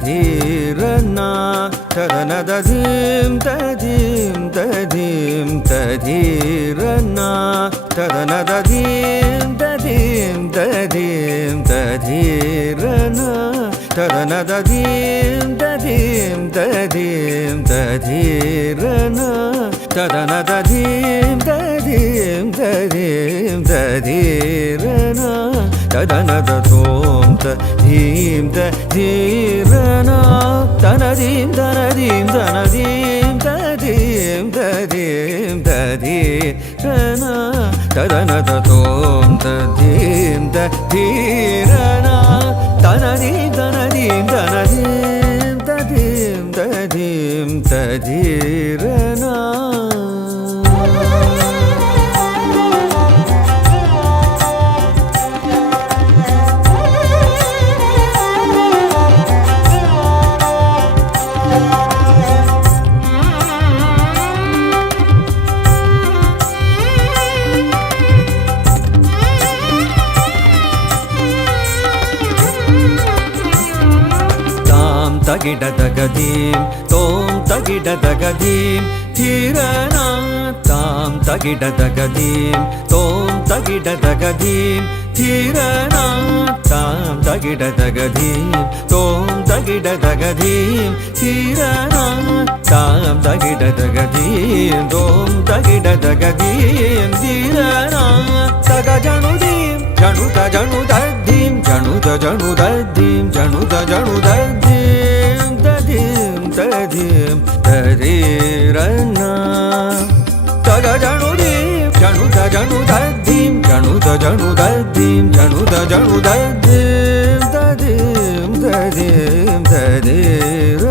ததீரனா ததனதீம் ததீம் ததீம் ததீரனா ததனதீம் ததீம் ததீம் ததீரனா ததனதீம் ததீம் ததீம் ததீரனா ததனதீம் ததீம் ததீம் ததீரனா ததனதோம் ததீம் ததீரனா தனதீம் தனதீம் தனதீம் ததீம் ததீம் ததீரனா ததனதோம் ததீம் ததீரனா தனதீம் தனதீம் தனதீம் ததீம் ததீம் ததீரனா தகிடதகதீம் தோம் தகிடதகதீம் தீரனா தாம் தகிடதகதீம் தோம் தகிடதகதீம் தீரனா தாம் தகிடதகதீம் தோம் தகிடதகதீம் தீரனா தாம் தகிடதகதீம் தோம் தகிடதகதீம் தீரனா தகஜனுதீம் ஜனுத ஜனுதீம் ஜனுத ஜனுதீம் ஜனுத ஜனுதீம் ததீம் ததீம் ததீரனா தகஜனுதீம் ஜனுத ஜனுதீம் ஜனுத ஜனுதீம் ஜனுத ஜனுதீம் ததீம் ததீம் ததீர